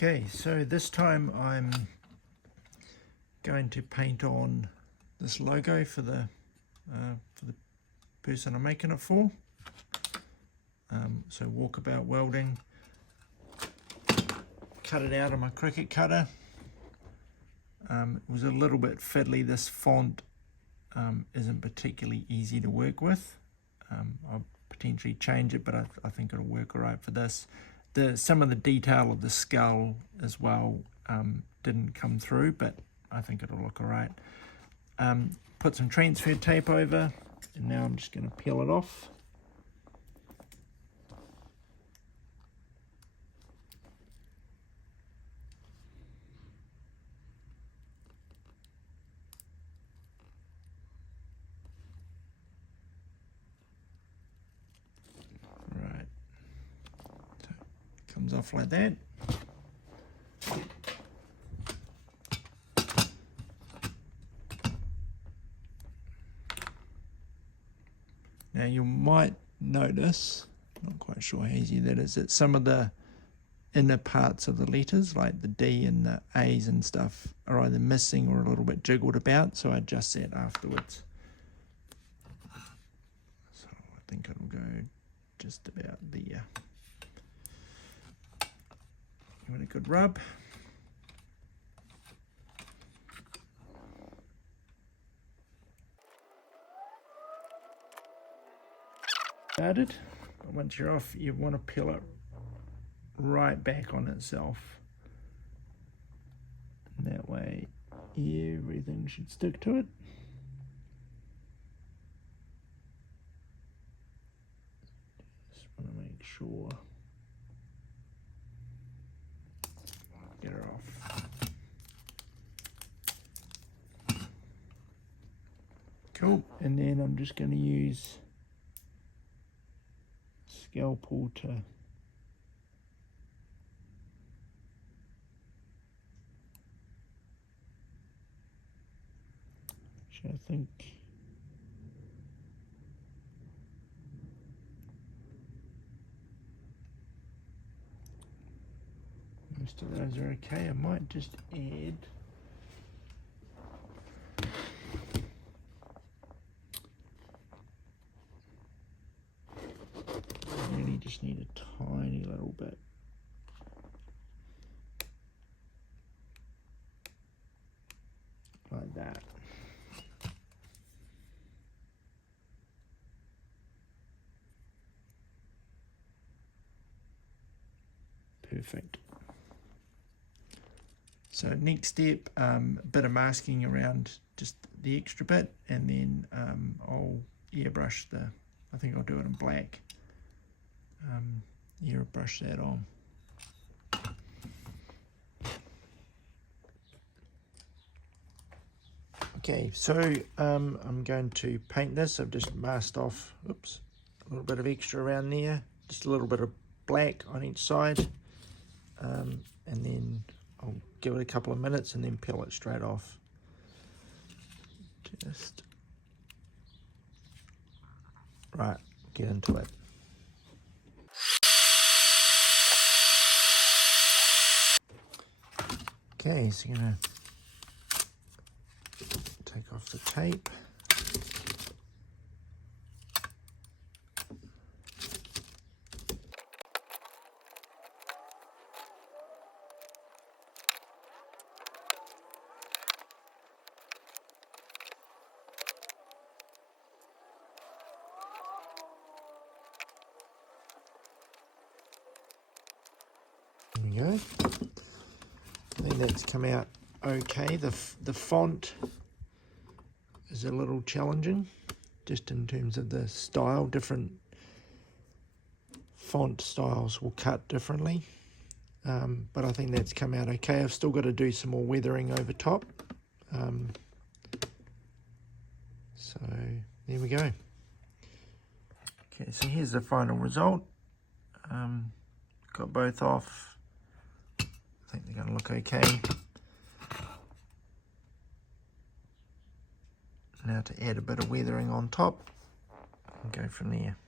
Okay, so this time I'm going to paint on this logo for the person I'm making it for. So Walkabout Welding. Cut it out of my Cricut cutter. It was a little bit fiddly. This font isn't particularly easy to work with. I'll potentially change it, but I think it'll work all right for this. Some of the detail of the skull as well didn't come through, but I think it'll look all right. Put some transfer tape over, and now I'm just going to peel it off. Right, so it comes off like that. Now you might notice, not quite sure how easy that is, that some of the inner parts of the letters, like the D and the A's and stuff, are either missing or a little bit jiggled about, so I adjust that afterwards. So I think it'll go just about there. Give it a good rub. Started, but once you're off, you want to peel it right back on itself. And that way, everything should stick to it. Just want to make sure. Get her off. Cool, and then I'm just going to use scalpel to I think most of those are okay. I might just add just need a tiny little bit. Like that. Perfect. So next step, a bit of masking around just the extra bit, and then I'll airbrush I think I'll do it in black. Airbrush that on. Okay, so I'm going to paint this. I've just masked off, oops, a little bit of extra around there, just a little bit of black on each side, and then I'll give it a couple of minutes and then peel it straight off. Just right, get into it. Okay, so I'm going to take off the tape. There we go. I think that's come out okay. The font is a little challenging, just in terms of the style. Different font styles will cut differently, but I think that's come out okay. I've still got to do some more weathering over top. So there we go. Okay, so here's the final result. Got both off. I think they're going to look okay. Now to add a bit of weathering on top and go from there.